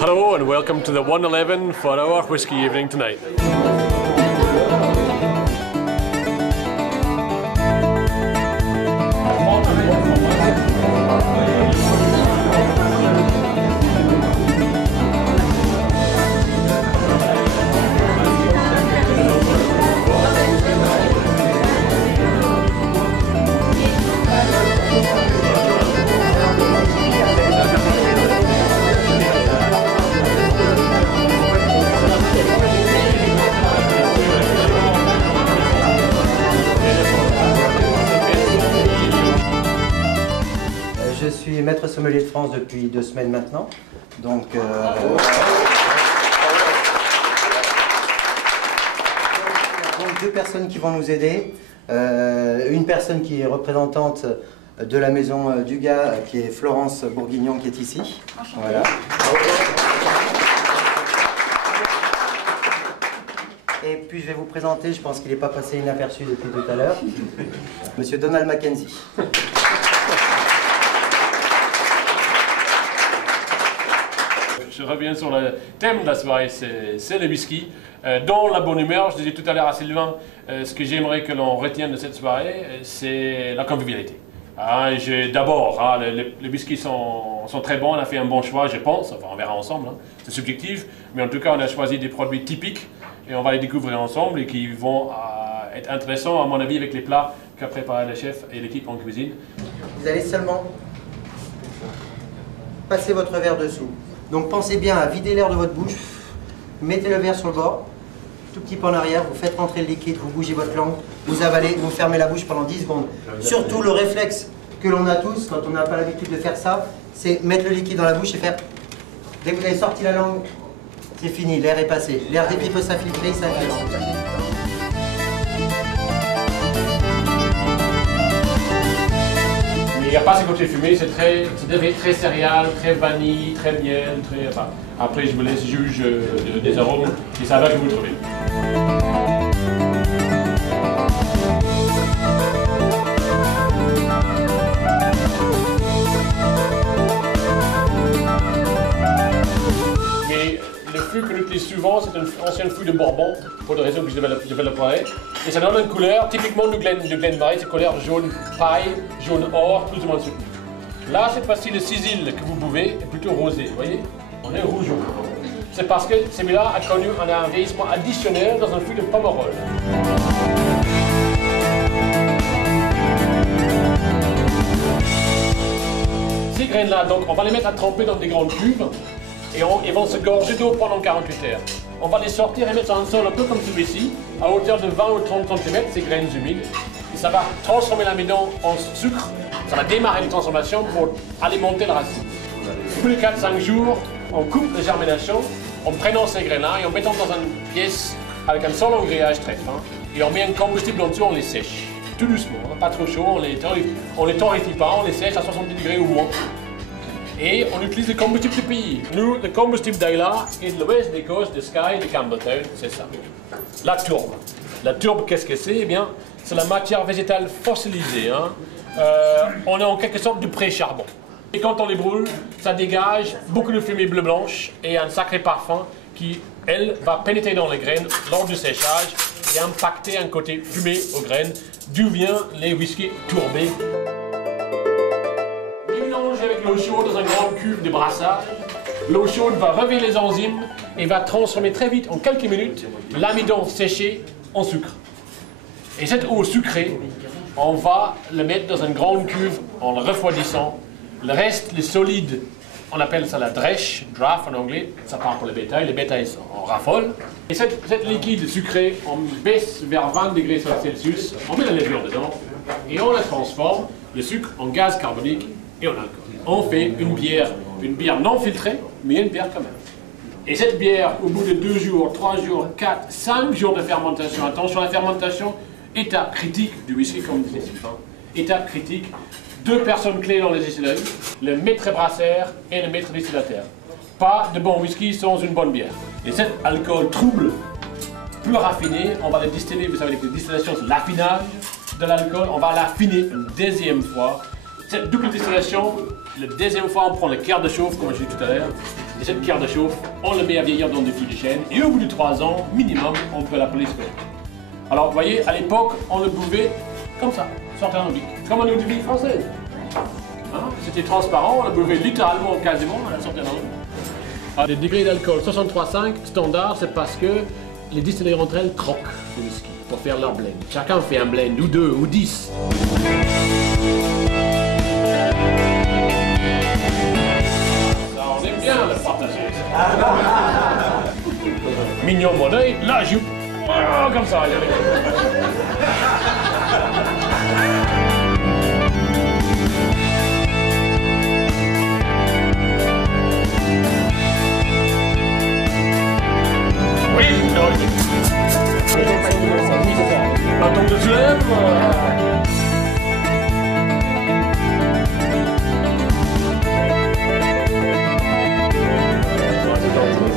Hello and welcome to the 111 for our whiskey evening tonight. Je suis maître sommelier de France depuis 2 semaines maintenant, donc deux personnes qui vont nous aider, une personne qui est représentante de la maison du gars, qui est Florence Bourguignon, qui est ici. Voilà. Et puis je vais vous présenter, je pense qu'il n'est pas passé inaperçu depuis tout à l'heure, Monsieur Donald Mackenzie. Je reviens sur le thème de la soirée, c'est le whisky. Dans la bonne humeur, je disais tout à l'heure à Sylvain, ce que j'aimerais que l'on retienne de cette soirée, c'est la convivialité. D'abord, les whiskies sont très bons, on a fait un bon choix, je pense, enfin on verra ensemble, hein. C'est subjectif, mais en tout cas on a choisi des produits typiques et on va les découvrir ensemble et qui vont être intéressants à mon avis avec les plats qu'a préparé le chef et l'équipe en cuisine. Vous allez seulement passer votre verre dessous. Donc pensez bien à vider l'air de votre bouche, mettez le verre sur le bord, tout petit peu en arrière, vous faites rentrer le liquide, vous bougez votre langue, vous avalez, vous fermez la bouche pendant 10 secondes. Surtout le réflexe que l'on a tous quand on n'a pas l'habitude de faire ça, c'est mettre le liquide dans la bouche et faire... Dès que vous avez sorti la langue, c'est fini, l'air est passé. L'air dès qu'il peut s'infiltrer, il s'infiltre. Il n'y a pas ce côté fumé, c'est très céréales, très vanille, très miel, très... Enfin, après, je vous laisse juge des arômes et ça va que vous trouvez. Mais le fût que j'utilise souvent, c'est un ancien fût de Bourbon, pour des raisons que je développerai. Et ça donne une couleur typiquement du Glenmorangie, c'est couleur jaune paille, jaune or, plus ou moins soutenu. Là, cette fois-ci, le Sisil que vous buvez est plutôt rosé, vous voyez? On est rouge. C'est parce que celui-là a connu un vieillissement additionnel dans un fût de Pomerol. Ces graines-là, donc, on va les mettre à tremper dans des grandes cuves et ils vont se gorger d'eau pendant 48 heures. On va les sortir et mettre sur un sol un peu comme celui-ci, à hauteur de 20 ou 30 cm, ces graines humides. Et ça va transformer l'amidon en sucre, ça va démarrer une transformation pour alimenter la racine. Tous les 4-5 jours, on coupe la germination en prenant ces graines-là et en mettant dans une pièce avec un sol en grillage très fin. Et on met un combustible en dessous, on les sèche. Tout doucement, hein, pas trop chaud, on les torréfie pas, on les sèche à 70 degrés ou moins. Et on utilise le combustible du pays. Nous, le combustible d'Ayla est de l'ouest d'Écosse, de Skye, de Campbelltown, c'est ça. La tourbe. La tourbe, qu'est-ce que c'est? Eh bien, c'est la matière végétale fossilisée. Hein. On est en quelque sorte du pré-charbon. Et quand on les brûle, ça dégage beaucoup de fumée bleu-blanche et un sacré parfum qui, elle, va pénétrer dans les graines lors du séchage et impacter un côté fumé aux graines, d'où viennent les whiskies tourbés. Avec l'eau chaude dans une grande cuve de brassage. L'eau chaude va réveiller les enzymes et va transformer très vite, en quelques minutes, l'amidon séché en sucre. Et cette eau sucrée, on va le mettre dans une grande cuve en le refroidissant. Le reste, les solides, on appelle ça la drèche, draft en anglais, ça part pour le bétail en raffolent. Et cette liquide sucré, on baisse vers 20 degrés Celsius, on met la levure dedans et on la transforme, le sucre, en gaz carbonique et en alcool. On fait une bière non filtrée, mais une bière quand même. Et cette bière, au bout de 2 jours, 3 jours, 4, 5 jours de fermentation, attention à la fermentation, étape critique du whisky comme disait Sylvain, étape critique, 2 personnes clés dans les distilleries, le maître brasseur et le maître distillataire. Pas de bon whisky sans une bonne bière. Et cet alcool trouble, plus raffiné, on va le distiller, vous savez que la distillation c'est l'affinage, de l'alcool, on va l'affiner une deuxième fois. Cette double distillation, la deuxième fois, on prend le quart de chauffe, comme je disais tout à l'heure. Et cette quart de chauffe, on le met à vieillir dans du fût de chêne. Et au bout de 3 ans, minimum, on peut l'appeler spirit. Alors, vous voyez, à l'époque, on le buvait comme ça, sortant en bic, comme en eau de vie française. Hein? C'était transparent, on le buvait littéralement, quasiment, à la sortie d'un bic. Les degrés d'alcool 63,5 standard, c'est parce que les distilleries entre elles croquent le whisky pour faire leur blend. Chacun fait un blend, ou 2, ou 10. Ça, on aime bien le partager. Mignon mon oeil, là je... Oh, comme ça, oui, attends que tu lèves.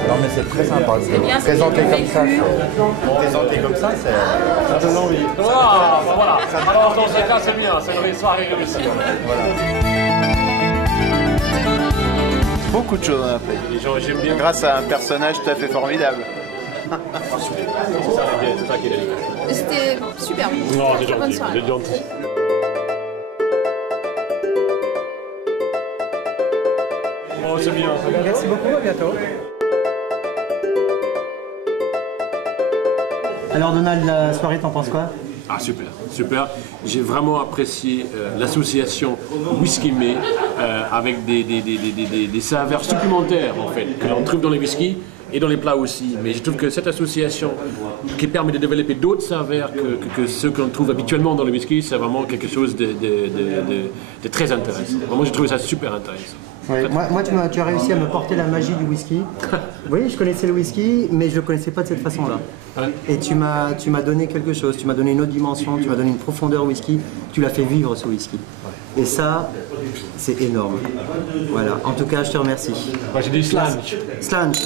Non mais c'est très sympa. Présenter comme ça, ça donne envie. Ah, bah voilà. Alors dans ce cas, c'est bien, c'est une soirée réussie. Voilà. Beaucoup de choses on a fait. Les gens, j'aime bien. Grâce à un personnage tout à fait formidable. C'est ça qui est délicat. C'était super. Non, c'est gentil, c'est gentil. Oh, c'est bien. Merci beaucoup, à bientôt. Alors Donald, la soirée, t'en penses quoi? Ah super, super. J'ai vraiment apprécié l'association Whisky May avec des saveurs supplémentaires en fait que l'on trouve dans les whiskies et dans les plats aussi. Mais je trouve que cette association qui permet de développer d'autres saveurs que ceux que l'on trouve habituellement dans les whiskies, c'est vraiment quelque chose de très intéressant. Vraiment, j'ai trouvé ça super intéressant. Ouais, moi tu as réussi à me porter la magie du whisky. Oui, je connaissais le whisky, mais je ne le connaissais pas de cette façon-là. Ouais. Et tu m'as donné quelque chose, tu m'as donné une autre dimension, tu m'as donné une profondeur au whisky, tu l'as fait vivre ce whisky. Et ça, c'est énorme. Voilà, en tout cas, je te remercie. Moi j'ai dit slange. Slange.